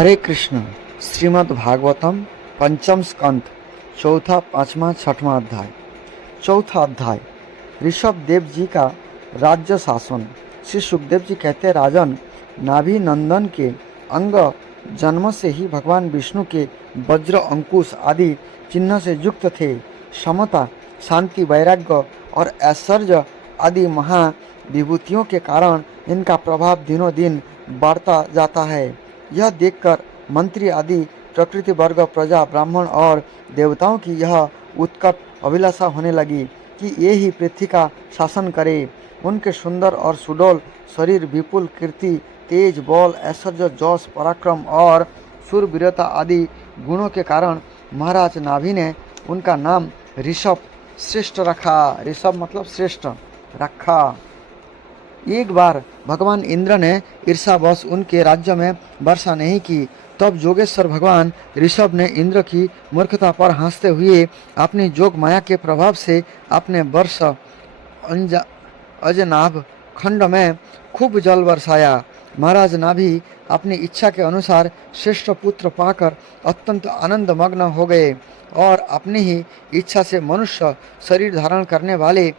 हरे कृष्ण। श्रीमद् भागवतम पंचम स्कंद चौथा पांचवा छठवां अध्याय। चौथा अध्याय ऋषभ देव जी का राज्य शासन। श्री सुखदेव जी कहते हैं, राजन, नाभि नंदन के अंग जन्म से ही भगवान विष्णु के वज्र अंकुश आदि चिन्ह से युक्त थे। समता, शांति, वैराग्य और ऐश्वर्य आदि महाविभूतियों के कारण इनका प्रभाव दिनों दिन बढ़ता जाता है। यह देखकर मंत्री आदि प्रकृति वर्ग, प्रजा, ब्राह्मण और देवताओं की यह उत्कट अभिलाषा होने लगी कि ये ही पृथ्वी का शासन करे। उनके सुंदर और सुडौल शरीर, विपुल कीर्ति, तेज, बल, ऐश्वर्य, जौश, पराक्रम और शूरवीरता आदि गुणों के कारण महाराज नाभि ने उनका नाम ऋषभ श्रेष्ठ रखा। ऋषभ मतलब श्रेष्ठ रखा। एक बार भगवान इंद्र ने ईर्षावश उनके राज्य में वर्षा नहीं की। तब जोगेश्वर भगवान ऋषभ ने इंद्र की मूर्खता पर हंसते हुए अपनी जोग माया के प्रभाव से अपने वर्ष अजनाभ खंड में खूब जल बरसाया। महाराज नाभि अपनी इच्छा के अनुसार श्रेष्ठ पुत्र पाकर अत्यंत आनंद मग्न हो गए और अपनी ही इच्छा से मनुष्य शरीर धारण करने वाले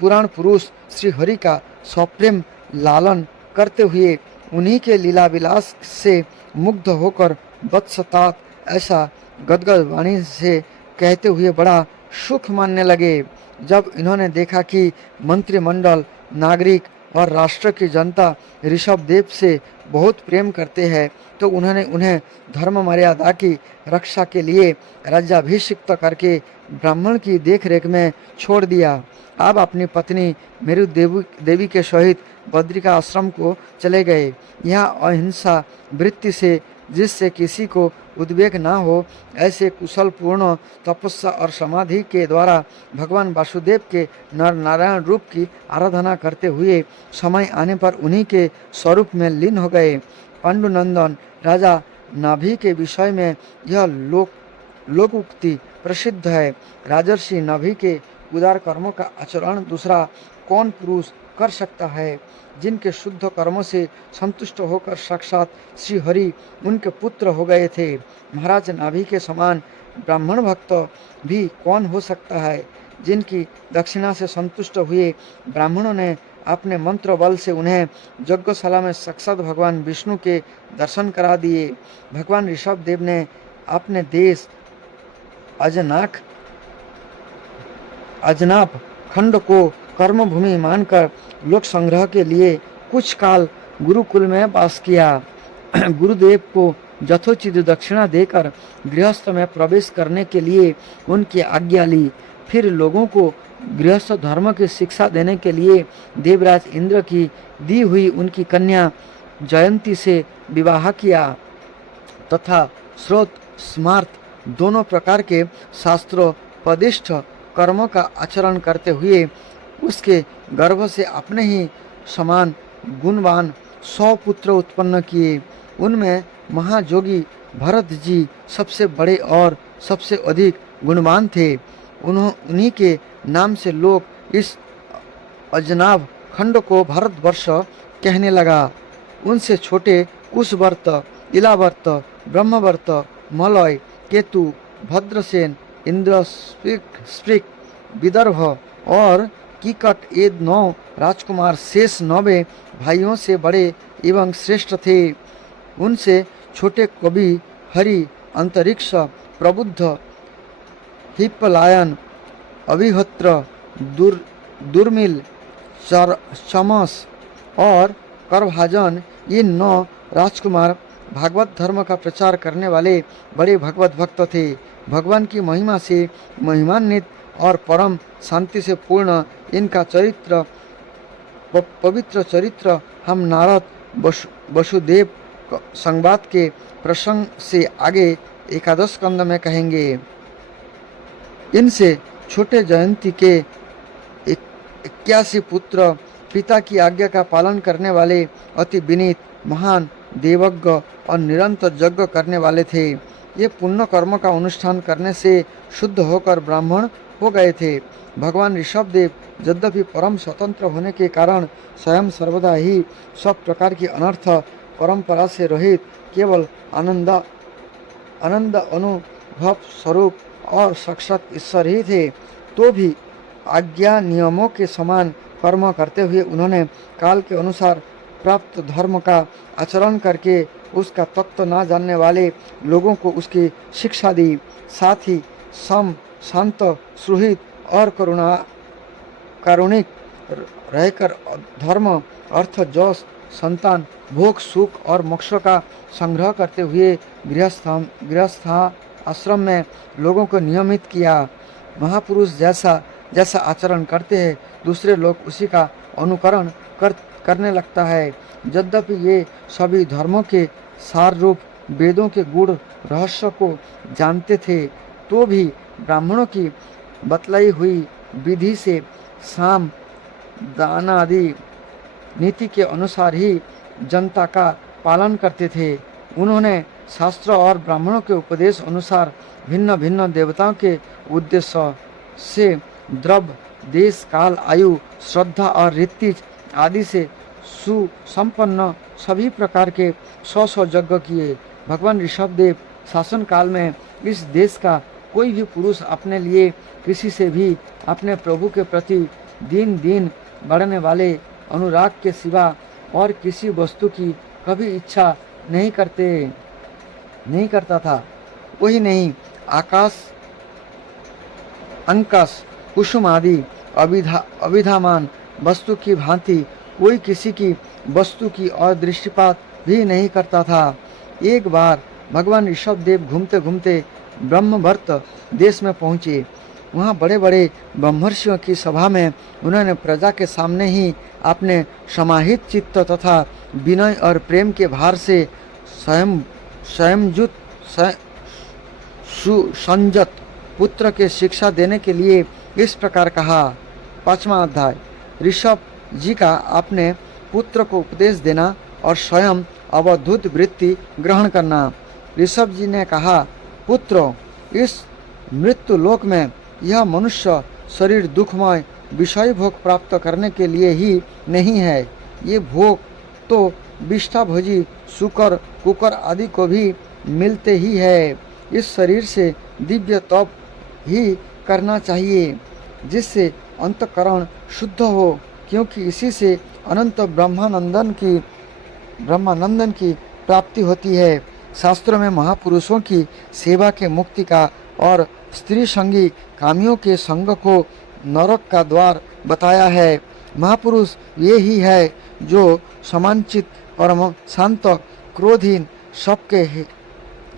पुराण पुरुष श्री हरि का सप्रेम लालन करते हुए उन्हीं के लीला विलास से मुग्ध होकर वत्सतात ऐसा गदगद वाणी से कहते हुए बड़ा सुख मानने लगे। जब इन्होंने देखा कि मंत्रिमंडल, नागरिक और राष्ट्र की जनता ऋषभ देव से बहुत प्रेम करते हैं, तो उन्होंने उन्हें धर्म मर्यादा की रक्षा के लिए राज्याभिषिक्त करके ब्राह्मण की देखरेख में छोड़ दिया। अब अपनी पत्नी मेरु देवी के सहित बद्रिका आश्रम को चले गए। यहाँ अहिंसा वृत्ति से, जिससे किसी को उद्वेग न हो, ऐसे कुशल पूर्ण तपस्या और समाधि के द्वारा भगवान वासुदेव के नर नारायण रूप की आराधना करते हुए समय आने पर उन्हीं के स्वरूप में लीन हो गए। पांडुनंदन राजा नाभि के विषय में यह लोकोक्ति प्रसिद्ध है। राजर्षि नाभि के उदार कर्मों का आचरण दूसरा कौन पुरुष कर सकता है? जिनके शुद्ध कर्मों से संतुष्ट होकर साक्षात श्री हरि उनके पुत्र हो गए थे। महाराज नाभि के समान ब्राह्मण भक्त भी कौन हो सकता है? जिनकी दक्षिणा से संतुष्ट हुए ब्राह्मणों ने अपने मंत्र बल से उन्हें यज्ञशाला में साक्षात भगवान विष्णु के दर्शन करा दिए। भगवान ऋषभ देव ने अपने देश अजनाभ खंड को कर्मभूमि मानकर लोक संग्रह के लिए कुछ काल गुरुकुल में वास किया। गुरुदेव को यथोचित दक्षिणा देकर गृहस्थ में प्रवेश करने के लिए उनकी आज्ञा ली। फिर लोगों को गृहस्थ धर्म की शिक्षा देने के लिए देवराज इंद्र की दी हुई उनकी कन्या जयंती से विवाह किया तथा श्रोत स्मार्त दोनों प्रकार के शास्त्रोपदिष्ट कर्मों का आचरण करते हुए उसके गर्भ से अपने ही समान गुणवान 100 पुत्र उत्पन्न किए। उनमें महाजोगी भरत जी सबसे बड़े और सबसे अधिक गुणवान थे। उन्हीं के नाम से लोग इस अजनाभ खंड को भारतवर्ष कहने लगा। उनसे छोटे कुशवर्त, इलावर्त, ब्रह्मवर्त, मलय, केतु, भद्रसेन, इंद्रस्पृक, विदर्भ और कीकट, ये 9 राजकुमार शेष 9 भाइयों से बड़े एवं श्रेष्ठ थे। उनसे छोटे कवि हरि, अंतरिक्ष, प्रबुद्ध, हिप्पलायन, अभिहत्र, दुर्मिल, चमस और करभाजन, ये 9 राजकुमार भागवत धर्म का प्रचार करने वाले बड़े भगवत भक्त थे। भगवान की महिमा से महिमान्वित और परम शांति से पूर्ण इनका चरित्र, पवित्र चरित्र हम नारद वसुदेव संवाद के प्रसंग से आगे एकादश स्कंद में कहेंगे। इनसे छोटे जयंती के 81 पुत्र पिता की आज्ञा का पालन करने वाले अति विनीत, महान, देवज्ञ और निरंतर यज्ञ करने वाले थे। ये पुण्य कर्म का अनुष्ठान करने से शुद्ध होकर ब्राह्मण हो गए थे। भगवान ऋषभ देव यद्यपि परम स्वतंत्र होने के कारण स्वयं सर्वदा ही सब प्रकार की अनर्थ परंपरा से रहित केवल आनंद अनुभव स्वरूप और साक्षात ईश्वर ही थे, तो भी आज्ञा नियमों के समान कर्म करते हुए उन्होंने काल के अनुसार प्राप्त धर्म का आचरण करके उसका तत्व न जानने वाले लोगों को उसकी शिक्षा दी। साथ ही सम, शांत, सुहृद और कारुणिक रहकर धर्म, अर्थ, यश, संतान, भोग, सुख और मोक्ष का संग्रह करते हुए गृहस्थ आश्रम में लोगों को नियमित किया। महापुरुष जैसा आचरण करते हैं, दूसरे लोग उसी का अनुकरण करने लगता है। यद्यपि ये सभी धर्मों के सार रूप वेदों के गूढ़ रहस्य को जानते थे, तो भी ब्राह्मणों की बतलाई हुई विधि से साम, दान आदि नीति के अनुसार ही जनता का पालन करते थे। उन्होंने शास्त्र और ब्राह्मणों के उपदेश अनुसार भिन्न भिन्न देवताओं के उद्देश्य से द्रव्य, देश, काल, आयु, श्रद्धा और रीति आदि से सुसंपन्न सभी प्रकार के 100 यज्ञ किए। भगवान ऋषभदेव शासन काल में इस देश का कोई भी पुरुष अपने लिए किसी से भी अपने प्रभु के प्रति दिन दिन बढ़ने वाले अनुराग के सिवा और किसी वस्तु की कभी इच्छा नहीं करता था। वही नहीं, आकाश, अंकस, कुसुम आदि अभिधामान वस्तु की भांति कोई किसी की वस्तु की और दृष्टिपात भी नहीं करता था। एक बार भगवान ऋषभदेव घूमते घूमते ब्रह्मवर्त देश में पहुँचे। वहाँ बड़े बड़े ब्रह्मर्षियों की सभा में उन्होंने प्रजा के सामने ही अपने समाहित चित्त तथा विनय और प्रेम के भार से सुसंजत पुत्र के शिक्षा देने के लिए इस प्रकार कहा। 5वां अध्याय, ऋषभ जी का अपने पुत्र को उपदेश देना और स्वयं अवधूत वृत्ति ग्रहण करना। ऋषभ जी ने कहा, पुत्र, इस मृत्यु लोक में यह मनुष्य शरीर दुखमय विषय भोग प्राप्त करने के लिए ही नहीं है। ये भोग तो विष्ठाभोजी शुकर, कुकर आदि को भी मिलते ही है। इस शरीर से दिव्य तप ही करना चाहिए जिससे अंतःकरण शुद्ध हो, क्योंकि इसी से अनंत ब्रह्मानंदन की प्राप्ति होती है। शास्त्रों में महापुरुषों की सेवा के मुक्ति का और स्त्री संगी कामियों के संग को नरक का द्वार बताया है। महापुरुष ये ही है जो समांचित, परम शांत, क्रोधहीन, सबके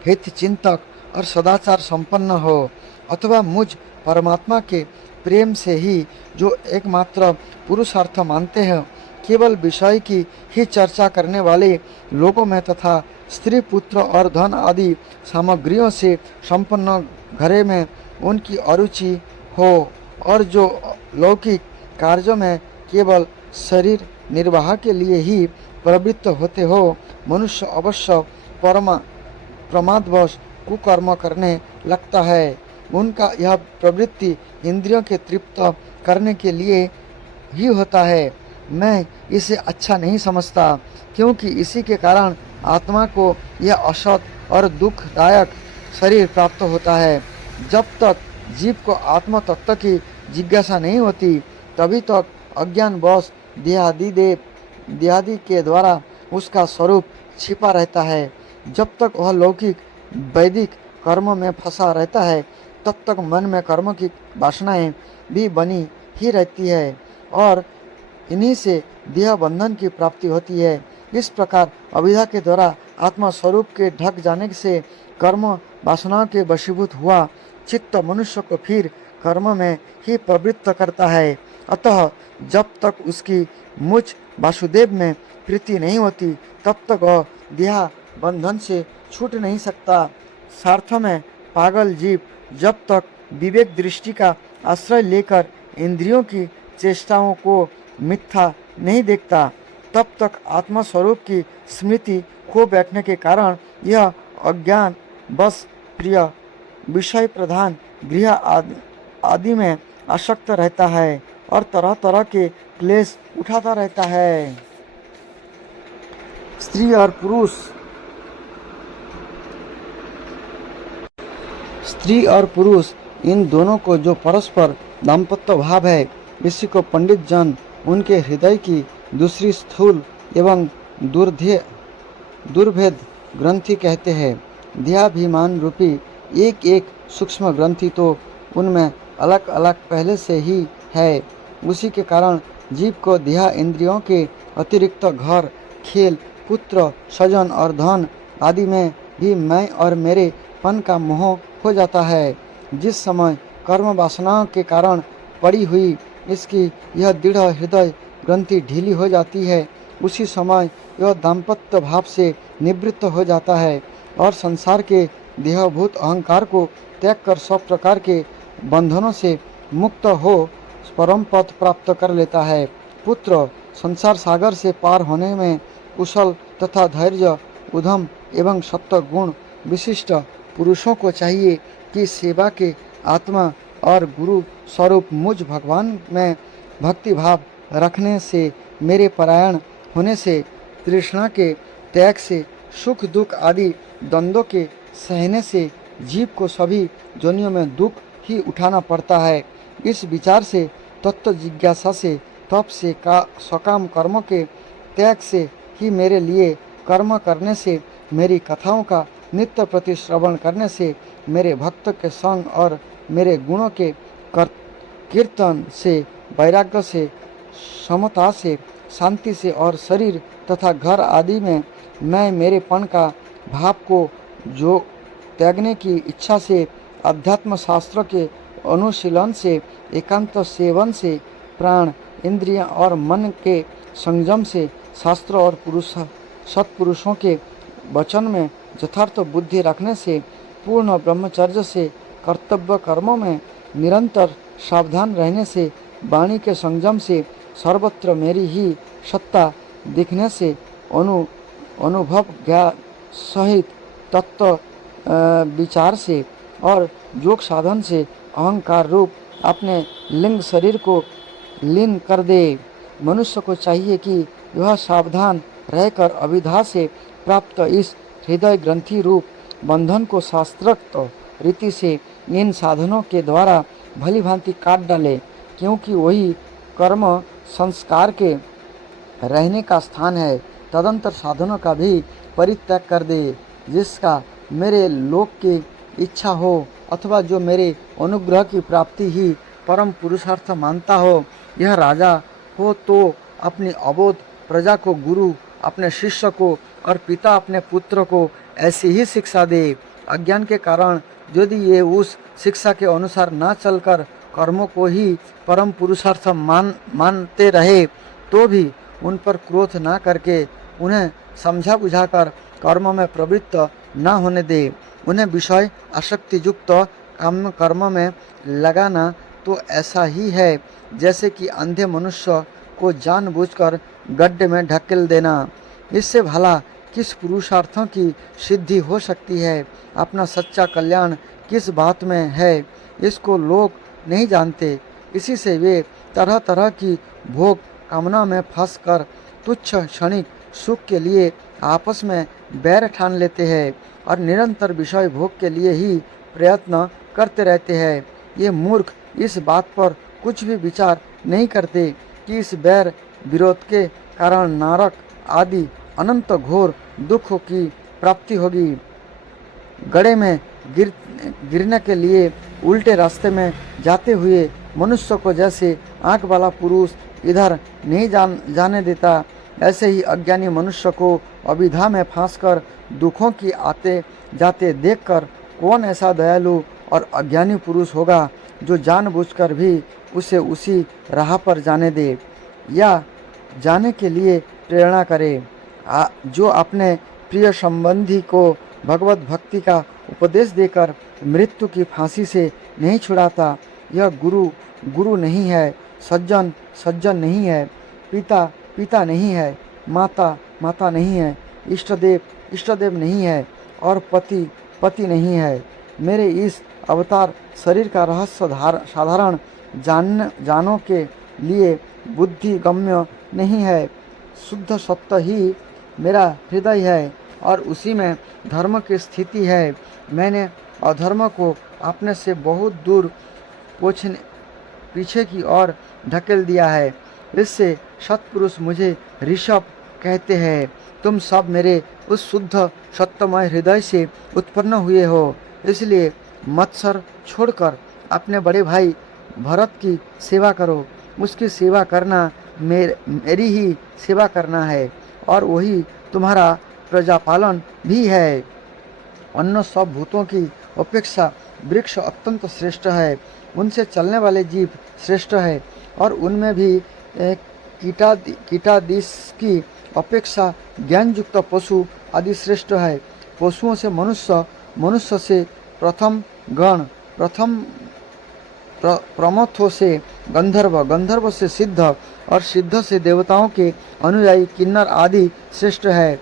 हित चिंतक और सदाचार संपन्न हो, अथवा मुझ परमात्मा के प्रेम से ही जो एकमात्र पुरुषार्थ मानते हैं, केवल विषय की ही चर्चा करने वाले लोगों में तथा स्त्री, पुत्र और धन आदि सामग्रियों से संपन्न घरे में उनकी अरुचि हो, और जो लौकिक कार्यों में केवल शरीर निर्वाह के लिए ही प्रवृत्त होते हो, मनुष्य अवश्य प्रमादवश कुकर्म करने लगता है। उनका यह प्रवृत्ति इंद्रियों के तृप्त करने के लिए ही होता है। मैं इसे अच्छा नहीं समझता, क्योंकि इसी के कारण आत्मा को यह असत और दुखदायक शरीर प्राप्त होता है। जब तक जीव को आत्म तत्व की जिज्ञासा नहीं होती, तभी तक अज्ञानवश देहादि के द्वारा उसका स्वरूप छिपा रहता है। जब तक वह लौकिक वैदिक कर्म में फंसा रहता है, तब तक मन में कर्म की वासनाएं भी बनी ही रहती है और इन्हीं से देह बंधन की प्राप्ति होती है। इस प्रकार अविद्या के द्वारा आत्मा स्वरूप के ढक जाने से कर्म वासनाओं के वशीभूत हुआ चित्त मनुष्य को फिर कर्म में ही प्रवृत्त करता है। अतः जब तक उसकी मुझ वासुदेव में प्रीति नहीं होती, तब तक वह देह बंधन से छूट नहीं सकता। स्वार्थ में पागल जीव जब तक विवेक दृष्टि का आश्रय लेकर इंद्रियों की चेष्टाओं को मिथ्या नहीं देखता, तब तक आत्मा स्वरूप की स्मृति खो बैठने के कारण यह अज्ञान बस प्रिय विषय प्रधान गृह आदि में आसक्त रहता है और तरह तरह के क्लेश उठाता रहता है। स्त्री और पुरुष स्त्री और पुरुष इन दोनों को जो परस्पर दाम्पत्य भाव है, इसी को पंडित जन उनके हृदय की दूसरी स्थूल एवं दुर्भेद ग्रंथि कहते हैं। देहाभिमान रूपी एक एक सूक्ष्म ग्रंथि तो उनमें अलग अलग पहले से ही है। उसी के कारण जीव को देह इंद्रियों के अतिरिक्त घर, खेल, पुत्र, स्वजन और धन आदि में भी मैं और मेरे पन का मोह हो जाता है। जिस समय कर्म वासनाओं के कारण पड़ी हुई इसकी यह दृढ़ हृदय ग्रंथि ढीली हो जाती है, उसी समय यह दाम्पत्य भाव से निवृत्त हो जाता है और संसार के देहभूत अहंकार को त्याग कर सब प्रकार के बंधनों से मुक्त हो परम पद प्राप्त कर लेता है। पुत्र संसार सागर से पार होने में कुशल तथा धैर्य, उद्यम एवं सत्व गुण विशिष्ट पुरुषों को चाहिए कि सेवा के आत्मा और गुरु स्वरूप मुझ भगवान में भक्ति भाव रखने से, मेरे परायण होने से, तृष्णा के त्याग से, सुख दुख आदि द्वंद्वों के सहने से जीव को सभी जोनियों में दुख ही उठाना पड़ता है। इस विचार से, तत्व जिज्ञासा से, तप से, सकाम कर्मों के त्याग से ही, मेरे लिए कर्म करने से, मेरी कथाओं का नित्य प्रति श्रवण करने से, मेरे भक्त के संग और मेरे गुणों के कीर्तन से, वैराग्य से, समता से, शांति से और शरीर तथा घर आदि में मैं मेरेपन का भाव को जो त्यागने की इच्छा से, अध्यात्म शास्त्र के अनुशीलन से, एकांत सेवन से, प्राण, इंद्रियां और मन के संयम से, शास्त्र और सत्पुरुषों के वचन में यथार्थ बुद्धि रखने से, पूर्ण ब्रह्मचर्य से, कर्तव्य कर्मों में निरंतर सावधान रहने से, वाणी के संयम से, सर्वत्र मेरी ही सत्ता दिखने से, अनुभव ज्ञान सहित तत्व विचार से और योग साधन से अहंकार रूप अपने लिंग शरीर को लीन कर दे। मनुष्य को चाहिए कि वह सावधान रहकर अभिधा से प्राप्त इस हृदय ग्रंथि रूप बंधन को शास्त्रोक्त रीति से इन साधनों के द्वारा भली भांति काट डाले, क्योंकि वही कर्म संस्कार के रहने का स्थान है। तदंतर साधनों का भी परित्याग कर दे। जिसका मेरे लोक की इच्छा हो अथवा जो मेरे अनुग्रह की प्राप्ति ही परम पुरुषार्थ मानता हो, यह राजा हो तो अपनी अबोध प्रजा को गुरु, अपने शिष्य को और पिता अपने पुत्र को ऐसी ही शिक्षा दे। अज्ञान के कारण यदि ये उस शिक्षा के अनुसार न चलकर कर्मों को ही परम पुरुषार्थ मानते रहे, तो भी उन पर क्रोध न करके उन्हें समझा बुझाकर कर्म में प्रवृत्त न होने दे। उन्हें विषय आसक्ति युक्त काम कर्म में लगाना तो ऐसा ही है जैसे कि अंधे मनुष्य को जानबूझकर गड्ढे में ढकेल देना। इससे भला किस पुरुषार्थों की सिद्धि हो सकती है? अपना सच्चा कल्याण किस बात में है, इसको लोग नहीं जानते। इसी से वे तरह तरह की भोग कामना में फंसकर तुच्छ क्षणिक सुख के लिए आपस में बैर ठान लेते हैं और निरंतर विषय भोग के लिए ही प्रयत्न करते रहते हैं। ये मूर्ख इस बात पर कुछ भी विचार नहीं करते कि इस बैर विरोध के कारण नरक आदि अनंत घोर दुख की प्राप्ति होगी। गड्ढे में गिरने के लिए उल्टे रास्ते में जाते हुए मनुष्य को जैसे आँख वाला पुरुष इधर नहीं जाने देता, ऐसे ही अज्ञानी मनुष्य को अभिधा में फंसकर दुखों की आते जाते देखकर कौन ऐसा दयालु और अज्ञानी पुरुष होगा जो जानबूझकर भी उसे उसी राह पर जाने दे या जाने के लिए प्रेरणा करे। जो अपने प्रिय संबंधी को भगवत भक्ति का उपदेश देकर मृत्यु की फांसी से नहीं छुड़ाता, यह गुरु नहीं है, सज्जन नहीं है, पिता नहीं है, माता नहीं है, इष्टदेव नहीं है और पति नहीं है। मेरे इस अवतार शरीर का रहस्य साधारण जानों के लिए बुद्धि गम्य नहीं है। शुद्ध सत्य ही मेरा हृदय है और उसी में धर्म की स्थिति है। मैंने अधर्म को अपने से बहुत दूर पोछने पीछे की ओर धकेल दिया है। इससे सत्पुरुष मुझे ऋषभ कहते हैं। तुम सब मेरे उस शुद्ध सत्यमय हृदय से उत्पन्न हुए हो, इसलिए मत्सर छोड़कर अपने बड़े भाई भरत की सेवा करो। उसकी सेवा करना मेरी ही सेवा करना है और वही तुम्हारा प्रजापालन भी है। अन्य सब भूतों की अपेक्षा वृक्ष अत्यंत श्रेष्ठ है, उनसे चलने वाले जीव श्रेष्ठ है और उनमें भी कीटादिश की अपेक्षा ज्ञान युक्त पशु आदि श्रेष्ठ है। पशुओं से मनुष्य, मनुष्य से प्रथम गण, प्रमथों से गंधर्व, गंधर्व से सिद्ध और सिद्ध से देवताओं के अनुयायी किन्नर आदि श्रेष्ठ है।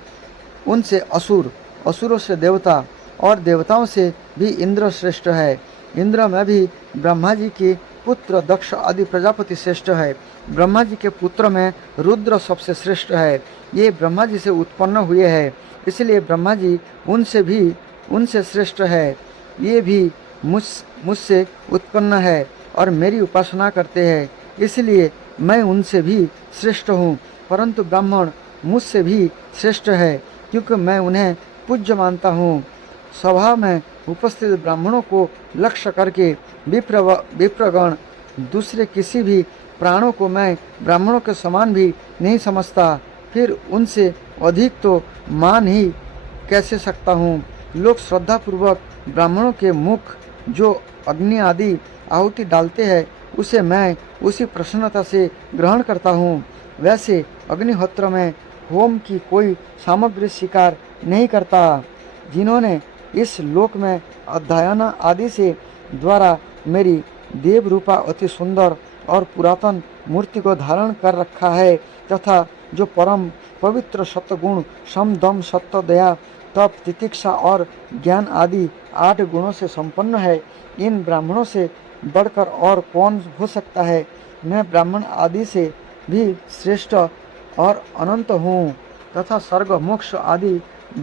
उनसे असुर, असुरों से देवता और देवताओं से भी इंद्र श्रेष्ठ है। इंद्र में भी ब्रह्मा जी के पुत्र दक्ष आदि प्रजापति श्रेष्ठ है। ब्रह्मा जी के पुत्र में रुद्र सबसे श्रेष्ठ है। ये ब्रह्मा जी से उत्पन्न हुए हैं, इसलिए ब्रह्मा जी उनसे श्रेष्ठ है। ये भी मुझसे उत्पन्न है और मेरी उपासना करते हैं, इसलिए मैं उनसे भी श्रेष्ठ हूँ। परंतु ब्राह्मण मुझसे भी श्रेष्ठ है, क्योंकि मैं उन्हें पूज्य मानता हूँ। सभा में उपस्थित ब्राह्मणों को लक्ष्य करके विप्रगण दूसरे किसी भी प्राणों को मैं ब्राह्मणों के समान भी नहीं समझता, फिर उनसे अधिक तो मान ही कैसे सकता हूँ। लोग श्रद्धापूर्वक ब्राह्मणों के मुख जो अग्नि आदि आहुति डालते हैं, उसे मैं उसी प्रसन्नता से ग्रहण करता हूँ। वैसे अग्निहोत्र में होम की कोई सामग्री स्वीकार नहीं करता। जिन्होंने इस लोक में अध्ययन आदि से द्वारा मेरी देव रूपा अति सुंदर और पुरातन मूर्ति को धारण कर रखा है, तथा जो परम पवित्र सत्गुण सम दम सत्य दया तप तितिक्षा और ज्ञान आदि 8 गुणों से संपन्न है, इन ब्राह्मणों से बढ़कर और कौन हो सकता है। मैं ब्राह्मण आदि से भी श्रेष्ठ और अनंत हूँ, तथा स्वर्ग मोक्ष आदि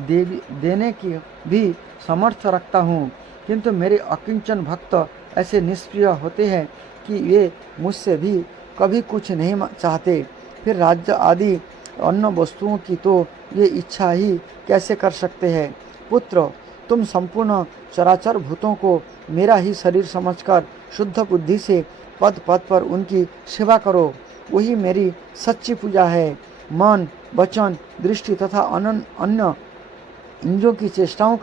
देने की भी समर्थ रखता हूँ। किंतु मेरे अकिंचन भक्त ऐसे निष्प्रिय होते हैं कि वे मुझसे भी कभी कुछ नहीं चाहते। फिर राज्य आदि अन्य वस्तुओं की तो ये इच्छा ही कैसे कर सकते हैं। पुत्र, तुम संपूर्ण चराचर भूतों को मेरा ही शरीर समझकर शुद्ध बुद्धि से पद पद पर उनकी सेवा करो, वही मेरी सच्ची पूजा है। मन, वचन, दृष्टि तथा अन्य इंद्रियों की चेष्टाओं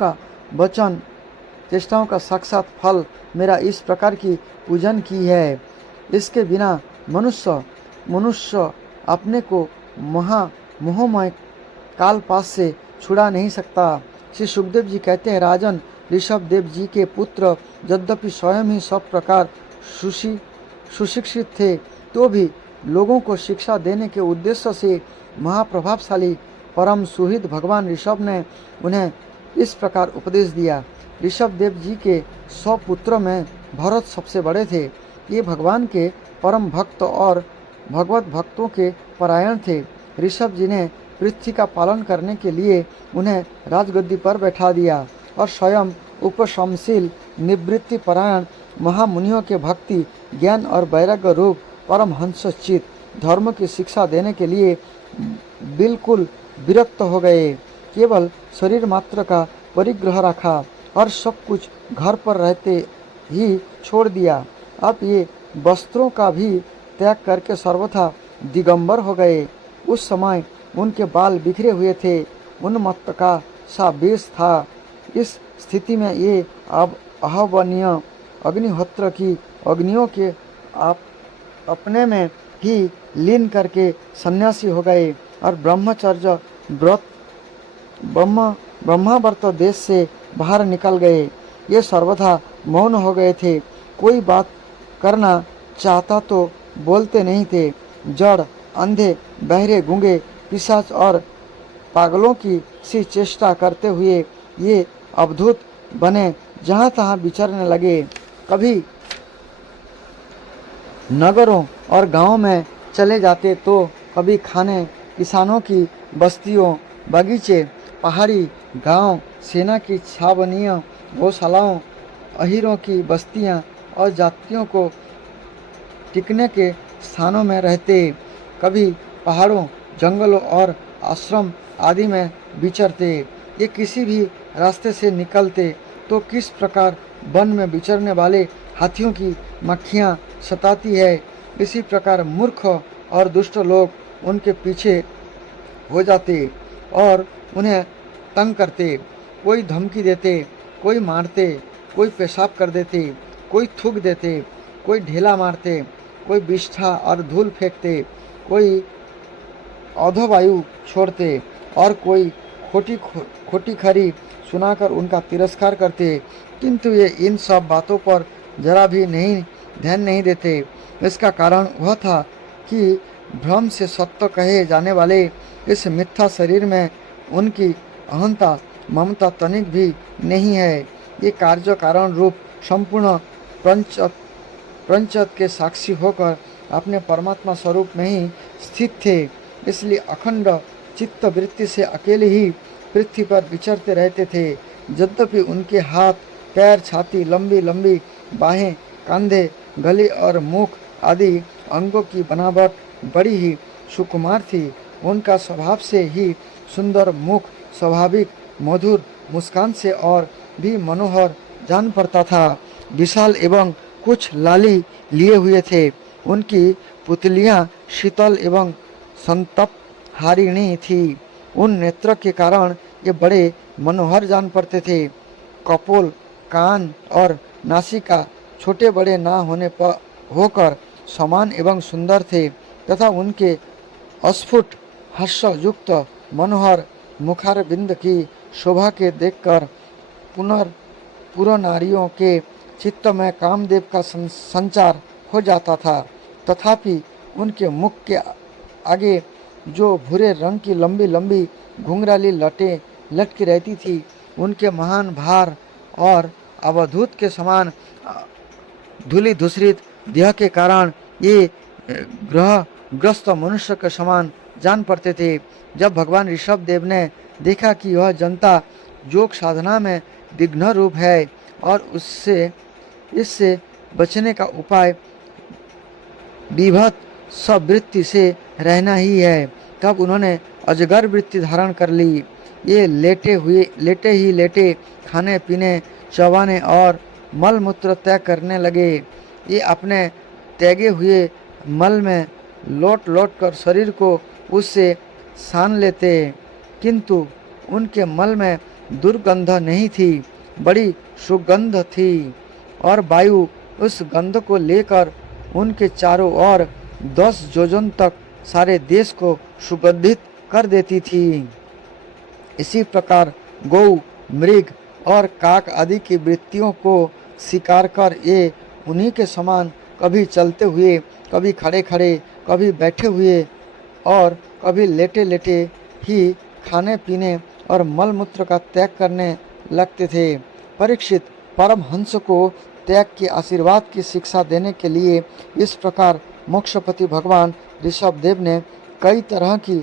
का साक्षात फल मेरा इस प्रकार की पूजन की है। इसके बिना मनुष्य अपने को मोहमय कालपास से छुड़ा नहीं सकता। श्री सुखदेव जी कहते हैं, राजन, ऋषभ देव जी के पुत्र यद्यपि स्वयं ही सब प्रकार सुशिक्षित थे, तो भी लोगों को शिक्षा देने के उद्देश्य से महाप्रभावशाली परम सुहृद भगवान ऋषभ ने उन्हें इस प्रकार उपदेश दिया। ऋषभ देव जी के 100 पुत्रों में भरत सबसे बड़े थे। ये भगवान के परम भक्त और भगवत भक्तों के परायण थे। ऋषभ जी ने पृथ्वी का पालन करने के लिए उन्हें राजगद्दी पर बैठा दिया और स्वयं उपशमशील निवृत्ति परायण महामुनियों के भक्ति ज्ञान और वैराग्य रूप परम हंस चित धर्म की शिक्षा देने के लिए बिल्कुल विरक्त हो गए। केवल शरीर मात्र का परिग्रह रखा और सब कुछ घर पर रहते ही छोड़ दिया। अब ये वस्त्रों का भी त्याग करके सर्वथा दिगंबर हो गए। उस समय उनके बाल बिखरे हुए थे, उन्मत्त का सा वेश था। इस स्थिति में ये अब आहवनीय अग्निहोत्र की अग्नियों के अपने में ही लीन करके सन्यासी हो गए और ब्रह्मचर्य व्रत ब्रह्मावर्त देश से बाहर निकल गए। ये सर्वथा मौन हो गए थे, कोई बात करना चाहता तो बोलते नहीं थे। जड़, अंधे, बहरे, गूंगे, पिशाच और पागलों की सी चेष्टा करते हुए ये अवधूत बने जहाँ तहाँ विचरने लगे। कभी नगरों और गांवों में चले जाते तो कभी खाने किसानों की बस्तियों बगीचे, पहाड़ी गांव, सेना की छावनियाँ, गौशालाओं, अहीरों की बस्तियाँ और जातियों को टिकने के स्थानों में रहते। कभी पहाड़ों, जंगलों और आश्रम आदि में विचरते। ये किसी भी रास्ते से निकलते तो किस प्रकार वन में विचरने वाले हाथियों की मक्खियाँ सताती है, इसी प्रकार मूर्ख और दुष्ट लोग उनके पीछे हो जाते और उन्हें तंग करते। कोई धमकी देते, कोई मारते, कोई पेशाब कर देते, कोई थूक देते, कोई ढेला मारते, कोई बिष्ठा और धूल फेंकते, कोई अधोवायु छोड़ते और कोई खोटी खरी सुनाकर उनका तिरस्कार करते। किंतु ये इन सब बातों पर जरा भी ध्यान नहीं देते। इसका कारण वह था कि भ्रम से सत्य कहे जाने वाले इस मिथ्या शरीर में उनकी अहंता ममता तनिक भी नहीं है। ये कार्य कारण रूप संपूर्ण पंचत के साक्षी होकर अपने परमात्मा स्वरूप में ही स्थित थे। इसलिए अखंड चित्त वृत्ति से अकेले ही पृथ्वी पर विचरते रहते थे। यद्यपि उनके हाथ, पैर, छाती, लंबी लंबी बाहें, कंधे, गले और मुख आदि अंगों की बनावट बड़ी ही सुकुमार थी। उनका स्वभाव से ही सुंदर मुख स्वाभाविक मधुर मुस्कान से और भी मनोहर जान पड़ता था। विशाल एवं कुछ लाली लिए हुए थे। उनकी पुतलियां शीतल एवं संतप्त हारिणी थी। उन नेत्र के कारण ये बड़े मनोहर जान पड़ते थे। कपोल, कान और नासिका छोटे बड़े ना होने पर होकर समान एवं सुंदर थे तथा उनके अस्फुट हास्ययुक्त मनोहर मुखारबिंद की शोभा के देखकर पूर्व नारियों के चित्त में कामदेव का संचार हो जाता था। तथापि उनके मुख के आगे जो भूरे रंग की लंबी लंबी घुंघराली लटें लटकी रहती थी, उनके महान भार और अवधूत के समान धूलि धूसरित देह के कारण ये ग्रस्त मनुष्य के समान जान पड़ते थे। जब भगवान ऋषभ देव ने देखा कि यह जनता योग साधना में विघ्न रूप है और इससे बचने का उपाय विभत्स वृत्ति से रहना ही है, तब उन्होंने अजगर वृत्ति धारण कर ली। ये लेटे खाने पीने, चबाने और मल मूत्र त्याग करने लगे। ये अपने त्यागे हुए मल में लौट कर शरीर को उससे सान लेते, किंतु उनके मल में दुर्गंध नहीं थी, बड़ी सुगंध थी और वायु उस गंध को लेकर उनके चारों ओर 10 योजन तक सारे देश को सुगंधित कर देती थी। इसी प्रकार गौ, मृग और काक आदि की वृत्तियों को शिकार कर ये उन्हीं के समान कभी चलते हुए, कभी खड़े खड़े, कभी बैठे हुए और कभी लेटे लेटे ही खाने पीने और मल मूत्र का त्याग करने लगते थे। परीक्षित, परमहंस को त्याग के आशीर्वाद की शिक्षा देने के लिए इस प्रकार मोक्षपति भगवान ऋषभ देव ने कई तरह की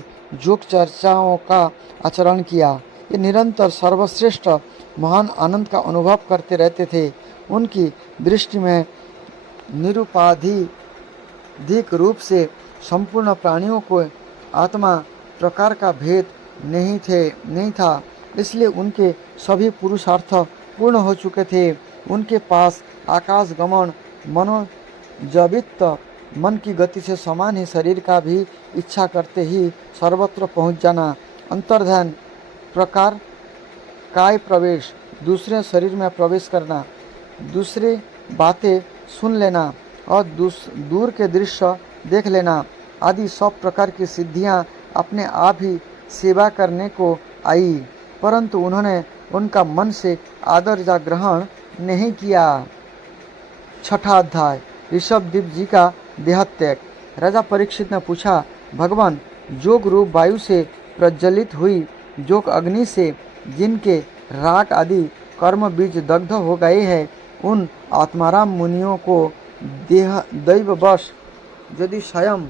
योग चर्चाओं का आचरण किया। ये निरंतर सर्वश्रेष्ठ महान आनंद का अनुभव करते रहते थे। उनकी दृष्टि में निरुपाधिक रूप से संपूर्ण प्राणियों को आत्मा प्रकार का भेद नहीं था। इसलिए उनके सभी पुरुषार्थ पूर्ण हो चुके थे। उनके पास आकाश गमन, मनोजवित मन की गति से समान ही शरीर का भी इच्छा करते ही सर्वत्र पहुंच जाना, अंतर्ध्यान प्रकार काय प्रवेश, दूसरे शरीर में प्रवेश करना, दूसरे बातें सुन लेना और दूर के दृश्य देख लेना आदि सब प्रकार की सिद्धियां अपने आप ही सेवा करने को आई, परंतु उन्होंने उनका मन से आदर या ग्रहण नहीं किया। छठा अध्याय, ऋषभदेव जी का देहत्याग। राजा परीक्षित ने पूछा, भगवान, योग रूप वायु से प्रज्वलित हुई योग अग्नि से जिनके राग आदि कर्म बीज दग्ध हो गए हैं, उन आत्माराम मुनियों को दैववश यदि स्वयं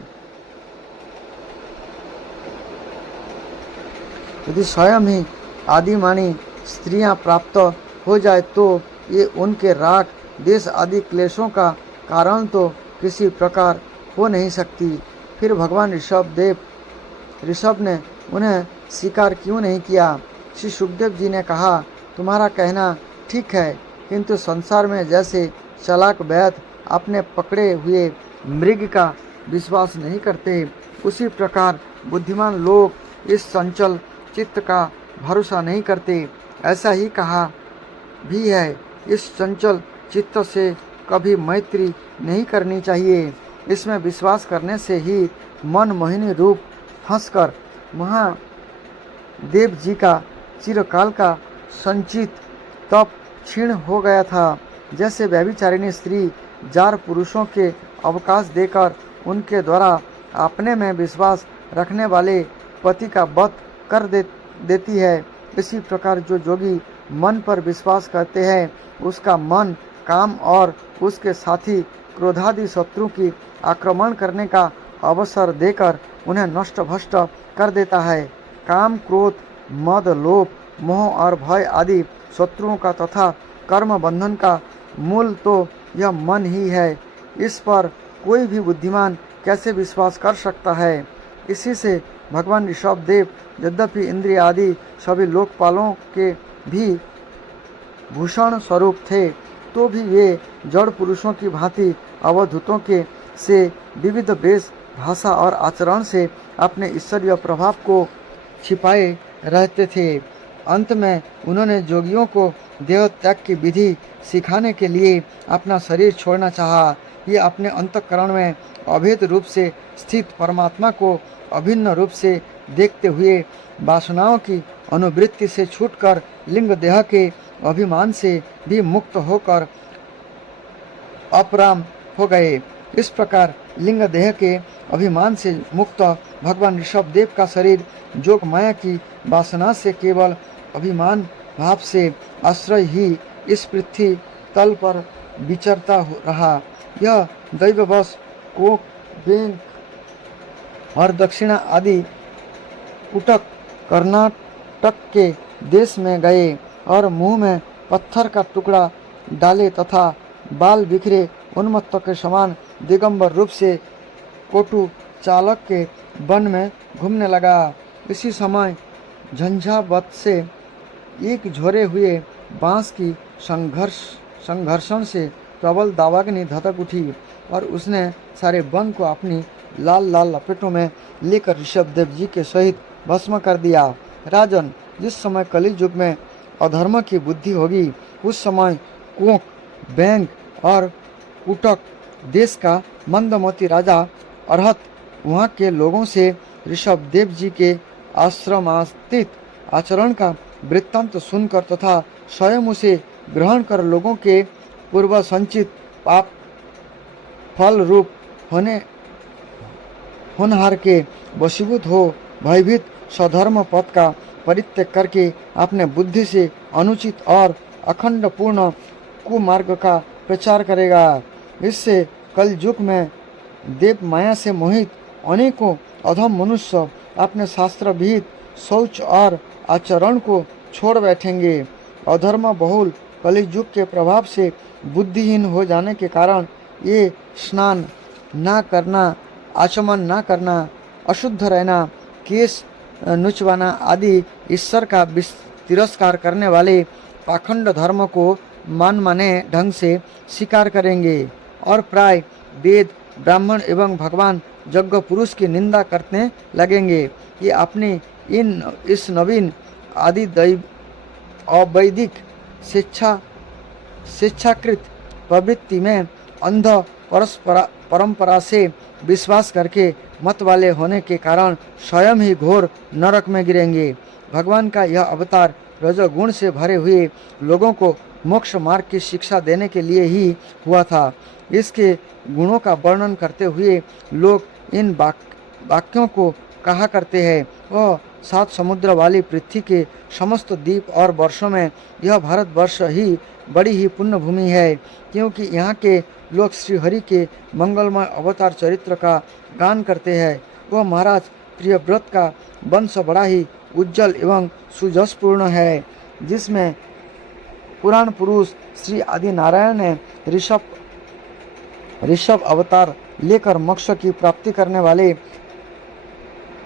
यदि स्वयं ही आदिमानी स्त्रियां प्राप्त हो जाए तो ये उनके राग देश आदि क्लेशों का कारण तो किसी प्रकार हो नहीं सकती। फिर भगवान ऋषभ ने उन्हें स्वीकार क्यों नहीं किया? श्री सुखदेव जी ने कहा, तुम्हारा कहना ठीक है, किंतु संसार में जैसे चालाक वैद्य अपने पकड़े हुए मृग का विश्वास नहीं करते, उसी प्रकार बुद्धिमान लोग इस चंचल चित्त का भरोसा नहीं करते। ऐसा ही कहा भी है, इस चंचल चित्त से कभी मैत्री नहीं करनी चाहिए। इसमें विश्वास करने से ही मन मोहिनी रूप फंसकर महादेव जी का चिरकाल का संचित तप क्षीण हो गया था। जैसे व्यभिचारिणी स्त्री जार पुरुषों के अवकाश देकर उनके द्वारा अपने में विश्वास रखने वाले पति का वध कर देती है, इसी प्रकार जो जोगी मन पर विश्वास करते हैं उसका मन काम और उसके साथी क्रोधादि शत्रु की आक्रमण करने का अवसर देकर उन्हें नष्ट भ्रष्ट कर देता है। काम, क्रोध, मद, लोभ, मोह और भय आदि शत्रुओं का तथा कर्म बंधन का मूल तो यह मन ही है। इस पर कोई भी बुद्धिमान कैसे विश्वास कर सकता है? इसी से भगवान ऋषभ देव यद्यपि इंद्रिय आदि सभी लोकपालों के भी भूषण स्वरूप थे, तो भी वे जड़ पुरुषों की भांति अवधूतों के से विविध वेश, भाषा और आचरण से अपने ईश्वरीय प्रभाव को छिपाए रहते थे। अंत में उन्होंने जोगियों को देह त्याग की विधि सिखाने के लिए अपना शरीर छोड़ना चाहा। ये अपने अंतःकरण में अभेद रूप से स्थित परमात्मा को अभिन्न रूप से देखते हुए वासनाओं की अनुवृत्ति से छूटकर लिंग देह के अभिमान से भी मुक्त होकर अपराम हो गए। इस प्रकार लिंग देह के अभिमान से मुक्त भगवान ऋषभ देव का शरीर जोग माया की वासना से केवल अभिमान भाव से आश्रय ही इस पृथ्वी तल पर विचरता रहा। यह दैववश कोक, बेंग और दक्षिणा आदि कुटक कर्नाटक के देश में गए और मुंह में पत्थर का टुकड़ा डाले तथा बाल बिखरे उन्मत्त के समान दिगंबर रूप से कोटू चालक के वन में घूमने लगा। इसी समय झंझावत से एक झोरे हुए बांस की संघर्षण से प्रबल दावाग्नि धधक उठी और उसने सारे वन को अपनी लाल लाल लपेटों में लेकर ऋषभदेव जी के सहित भस्म कर दिया। राजन, जिस समय कलि युग में अधर्म की बुद्धि होगी, उस समय कोक, बैंग और कुटक देश का मंदमती राजा अरहत वहाँ के लोगों से ऋषभदेव जी के आश्रमास्थित आचरण का वृत्तांत सुनकर तथा स्वयं उसे ग्रहण कर लोगों के पूर्व संचित पाप फल रूप होनहार के वशीभूत हो भयभीत स्वधर्म पथ का परित्याग करके अपने बुद्धि से अनुचित और अखंड पूर्ण कुमार्ग का प्रचार करेगा। इससे कल युग में देव माया से मोहित अनेकों अधम मनुष्य अपने शास्त्र विहित शौच और आचरण को छोड़ बैठेंगे। अधर्म बहुल कलि युग के प्रभाव से बुद्धिहीन हो जाने के कारण ये स्नान ना करना, आचमन ना करना, अशुद्ध रहना, केश नुचवाना आदि ईश्वर का तिरस्कार करने वाले पाखंड धर्म को माने ढंग से स्वीकार करेंगे और प्राय वेद, ब्राह्मण एवं भगवान यज्ञ पुरुष की निंदा करने लगेंगे। ये अपने इस नवीन आदि दैव अवैदिक स्वेच्छाकृत प्रवृत्ति में अंध परंपरा से विश्वास करके मत वाले होने के कारण स्वयं ही घोर नरक में गिरेंगे। भगवान का यह अवतार रजोगुण से भरे हुए लोगों को मोक्ष मार्ग की शिक्षा देने के लिए ही हुआ था। इसके गुणों का वर्णन करते हुए लोग इन वाक्यों को कहा करते हैं। वह 7 समुद्र वाली पृथ्वी के समस्त द्वीप और वर्षों में यह भारतवर्ष ही बड़ी ही पुण्य भूमि है, क्योंकि यहाँ के लोग श्रीहरि के मंगलमय अवतार चरित्र का गान करते हैं। वह महाराज प्रियव्रत का वंश बड़ा ही उज्जवल एवं सुजसपूर्ण है, जिसमें पुराण पुरुष श्री आदि नारायण ने ऋषभ अवतार लेकर मोक्ष की प्राप्ति करने वाले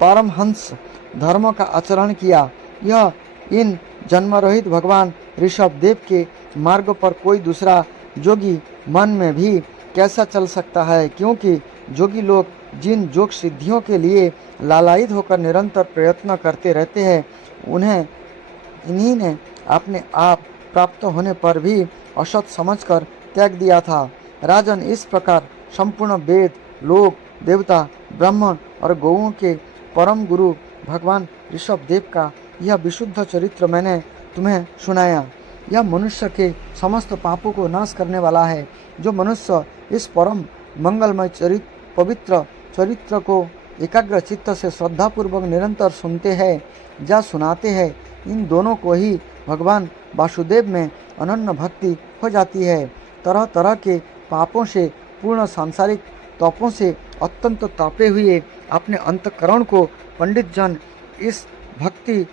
परमहंस धर्म का आचरण किया। यह इन जन्मरहित भगवान ऋषभ देव के मार्ग पर कोई दूसरा जोगी मन में भी कैसा चल सकता है, क्योंकि जोगी लोग जिन योग सिद्धियों के लिए लालायित होकर निरंतर प्रयत्न करते रहते हैं, उन्हें इन्हीं ने अपने आप प्राप्त होने पर भी असत समझकर त्याग दिया था। राजन, इस प्रकार संपूर्ण वेद, लोक, देवता, ब्राह्मण और गौओं के परम गुरु भगवान ऋषभ देव का यह विशुद्ध चरित्र मैंने तुम्हें सुनाया। यह मनुष्य के समस्त पापों को नाश करने वाला है। जो मनुष्य इस परम मंगलमय पवित्र चरित्र को एकाग्र चित्त से श्रद्धापूर्वक निरंतर सुनते हैं या सुनाते हैं, इन दोनों को ही भगवान वासुदेव में अनन्य भक्ति हो जाती है। तरह तरह के पापों से पूर्ण सांसारिक तपों से अत्यंत तापे हुए अपने अंतकरण को पंडित जन इस भक्ति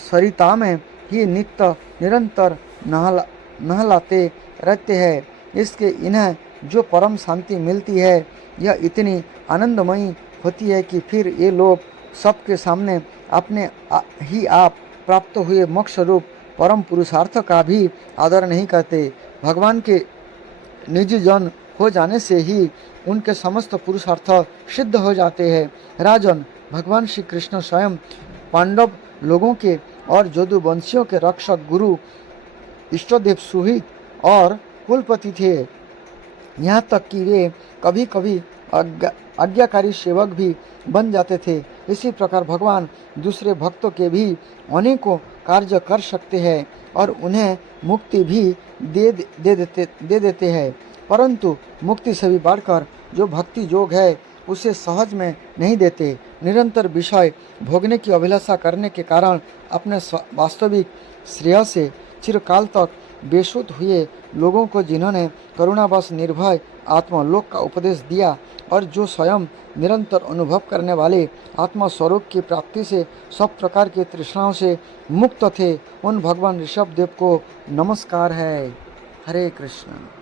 सरिता में ही नित्य निरंतर नहलाते रहते हैं। इसके इन्हें जो परम शांति मिलती है, यह इतनी आनंदमयी होती है कि फिर ये लोग सबके सामने अपने ही आप प्राप्त हुए मोक्ष रूप परम पुरुषार्थ का भी आदर नहीं करते। भगवान के निजी जन हो जाने से ही उनके समस्त पुरुषार्थ सिद्ध हो जाते हैं। राजन, भगवान श्री कृष्ण स्वयं पांडव लोगों के और जदुवंशियों के रक्षक, गुरु, इष्टदेव, सुहित और कुलपति थे। यहाँ तक कि वे कभी कभी आज्ञाकारी सेवक भी बन जाते थे। इसी प्रकार भगवान दूसरे भक्तों के भी अनेकों कार्य कर सकते हैं और उन्हें मुक्ति भी दे देते हैं, परंतु मुक्ति से भी बढ़कर जो भक्ति योग है उसे सहज में नहीं देते। निरंतर विषय भोगने की अभिलाषा करने के कारण अपने वास्तविक श्रेय से चिरकाल तक बेसुध हुए लोगों को जिन्होंने करुणावश निर्भय आत्मलोक का उपदेश दिया और जो स्वयं निरंतर अनुभव करने वाले आत्मा स्वरूप की प्राप्ति से सब प्रकार की तृष्णाओं से मुक्त थे, उन भगवान ऋषभ देव को नमस्कार है। हरे कृष्ण।